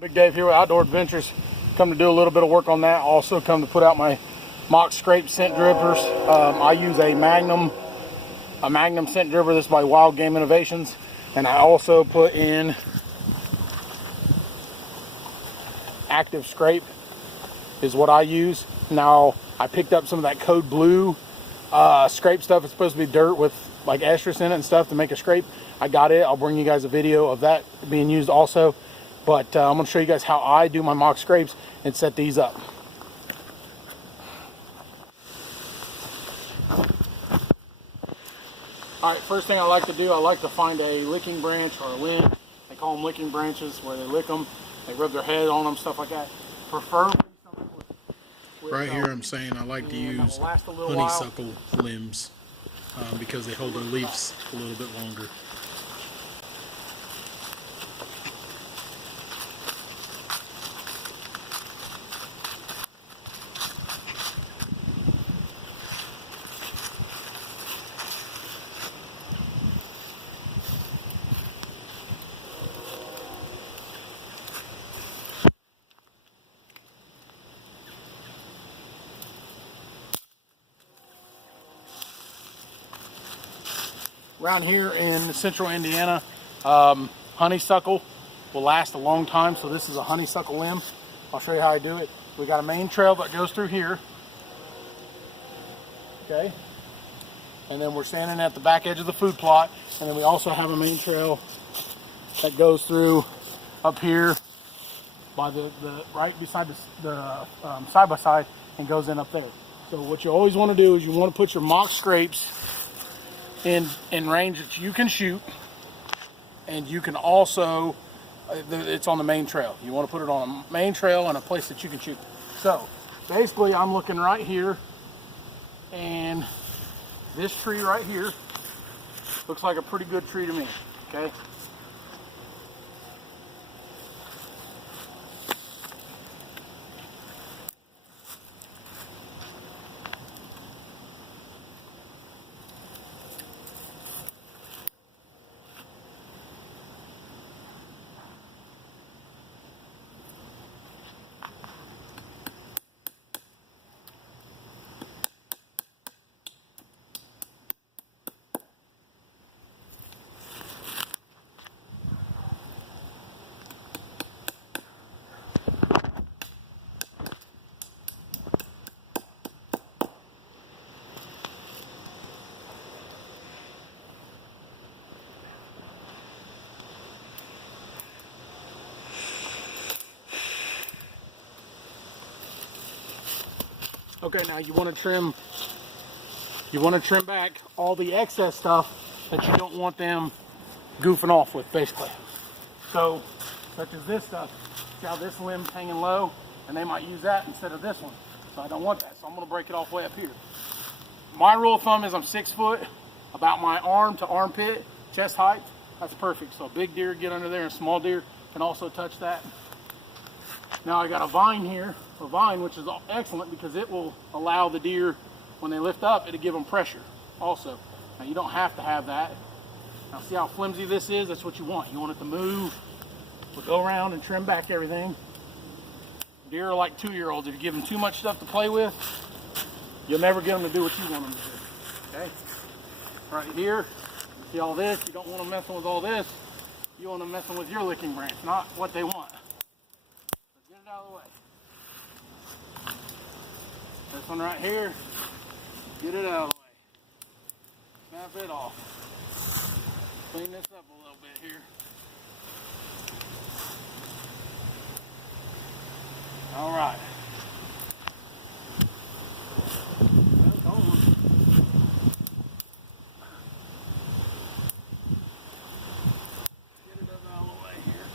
Big Dave here with Outdoor Adventures. Come to do a little bit of work on that. Also come to put out my mock scrape scent drippers. I use a Magnum scent dripper. This is by Wild Game Innovations. And I also put in Active Scrape is what I use. Now I picked up some of that Code Blue scrape stuff. It's supposed to be dirt with like estrus in it and stuff to make a scrape. I got it. I'll bring you guys a video of that being used also. But I'm going to show you guys how I do my mock scrapes and set these up. Alright, first thing I like to do, I like to find a licking branch or a limb. They call them licking branches, where they lick them, they rub their head on them, stuff like that. Preferably something with right here I'm saying I like to use honeysuckle limbs because they hold their leaves a little bit longer. Around here in central Indiana, honeysuckle will last a long time, so this is a honeysuckle limb. I'll show you how I do it. We got a main trail that goes through here, okay, and then we're standing at the back edge of the food plot, and then we also have a main trail that goes through up here by the right beside the side by side and goes in up there. So what you always want to do is you want to put your mock scrapes in range that you can shoot, and you can also it's on the main trail. You want to put it on a main trail and a place that you can shoot. So basically I'm looking right here, and this tree right here looks like a pretty good tree to me. Okay, okay, now you want to trim back all the excess stuff that you don't want them goofing off with, basically. So, such as this stuff, see how this limb's hanging low, and they might use that instead of this one. So I don't want that, so I'm going to break it off way up here. My rule of thumb is I'm 6 foot, about my arm to armpit, chest height. That's perfect. So big deer get under there, and small deer can also touch that. Now I got a vine here, which is excellent because it will allow the deer, when they lift up, it'll give them pressure also. Now you don't have to have that. Now see how flimsy this is? That's what you want. You want it to move. We'll go around and trim back everything. Deer are like 2-year-olds. If you give them too much stuff to play with, you'll never get them to do what you want them to do. Okay? Right here, see all this? You don't want them messing with all this. You want them messing with your licking branch, not what they want. Get it out of the way. This one right here, get it out of the way. Snap it off. Clean this up a little bit here. All right. Get it up out of the way here.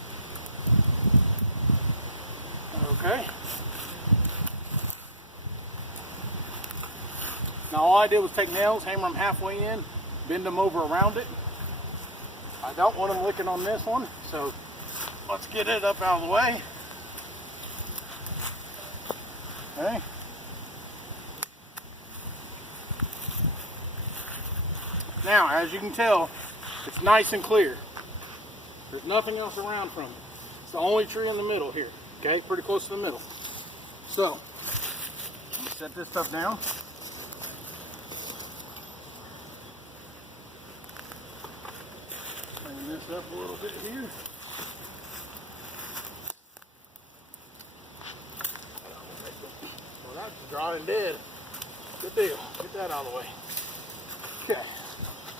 Okay. Now all I did was take nails, hammer them halfway in, bend them over around it. I don't want them licking on this one, so let's get it up out of the way. Okay. Now, as you can tell, it's nice and clear. There's nothing else around from it. It's the only tree in the middle here, okay? Pretty close to the middle. So, set this stuff down. Bring this up a little bit here. Well, that's dry and dead. Good deal. Get that out of the way. Okay.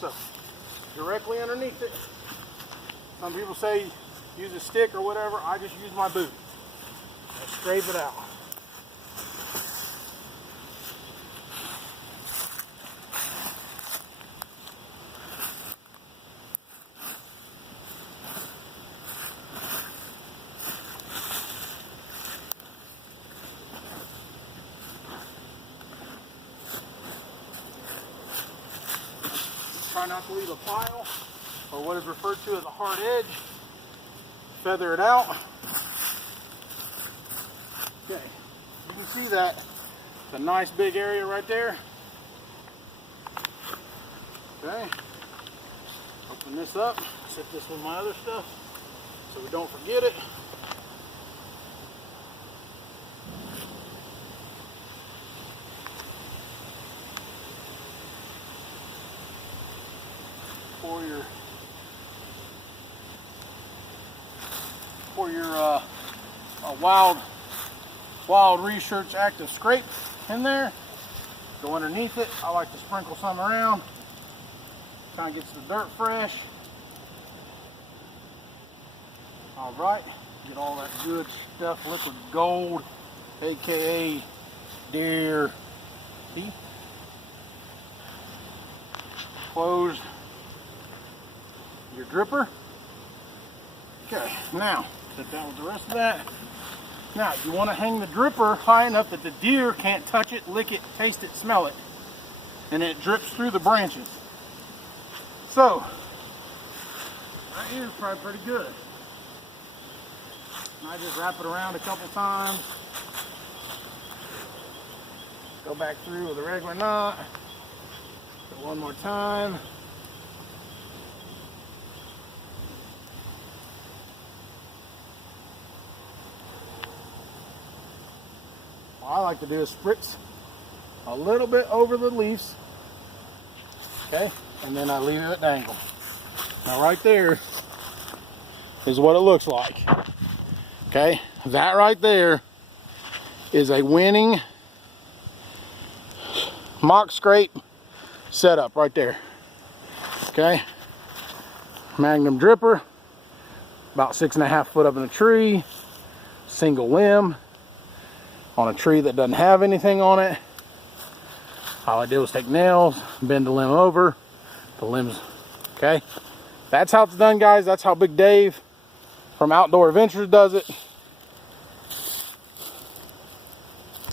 So, directly underneath it. Some people say use a stick or whatever. I just use my boot. I scrape it out. Try not to leave a pile, or what is referred to as a hard edge. Feather it out. Okay, you can see that. It's a nice big area right there. Okay, open this up, set this with my other stuff so we don't forget it. For your wild research active scrape in there. Go underneath it. I like to sprinkle some around. Kind of gets the dirt fresh. All right, get all that good stuff, liquid gold, aka deer teeth. Close your dripper. Okay, now set that with the rest of that. Now you want to hang the dripper high enough that the deer can't touch it, lick it, taste it, smell it, and it drips through the branches. So right here is probably pretty good. I just wrap it around a couple times. Go back through with a regular knot. Do it one more time. What I like to do is spritz a little bit over the leaves, okay, and then I leave it at dangle. Now right there is what it looks like, okay. That right there is a winning mock scrape setup right there, okay. Magnum dripper, about 6.5 foot up in a tree, single limb. On a tree that doesn't have anything on it. All I did was take nails, bend the limb over, the limbs, okay? That's how it's done, guys. That's how Big Dave from Outdoor Adventures does it.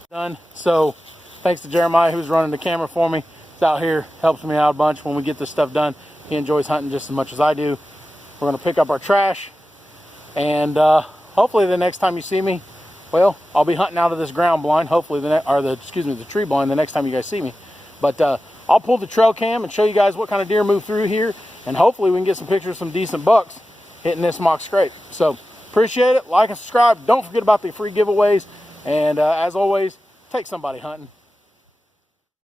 Done. So, thanks to Jeremiah who's running the camera for me. He's out here, helps me out a bunch when we get this stuff done. He enjoys hunting just as much as I do. We're gonna pick up our trash, and hopefully the next time you see me, well, I'll be hunting out of this ground blind, hopefully, the tree blind the next time you guys see me. But I'll pull the trail cam and show you guys what kind of deer move through here, and hopefully we can get some pictures of some decent bucks hitting this mock scrape. So, appreciate it. Like and subscribe. Don't forget about the free giveaways. And as always, take somebody hunting.